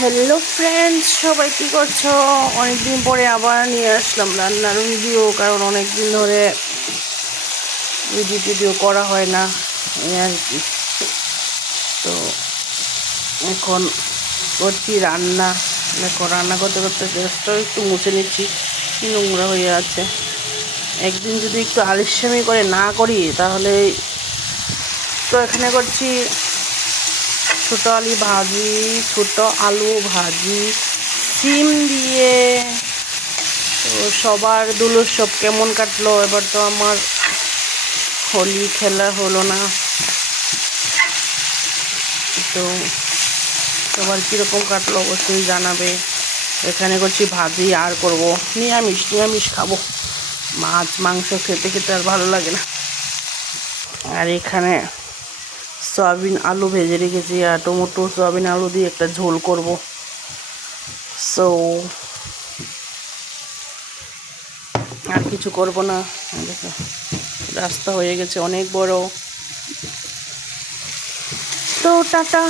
Hello friends, সবাই কী করছো? অনেকদিন পরে আবার নিয়ে আসলাম রান্নার ভিডিও, কারণ অনেক দিন ধরে ভিডিও করা হয় না, এই আর কি। তো এখন করছি রান্না। দেখো, রান্না করতে করতে গ্যাসটাও একটু মুছে নিচ্ছি, নোংরা হয়ে আছে। একদিন যদি একটু আলস্যামি করে না করি তাহলে। তো এখানে করছি ছোটো আলু ভাজি সিম দিয়ে। তো সবার দুলুৎসব কেমন কাটলো? এবার তো আমার হোলি খেলা হলো না, তো সবার কীরকম কাটলো অবশ্যই জানাবে। এখানে করছি ভাজি, আর করব নিরামিষ খাবো। মাছ মাংস খেতে খেতে আর ভালো লাগে না। আর এখানে সয়াবিন আলু ভেজে রেখেছি, আর টমেটো সয়াবিন আলু দিয়ে একটা ঝোল করব। সো আর কিছু করব না। দেখো, রাস্তা হয়ে গেছে অনেক বড়। তো টাটা।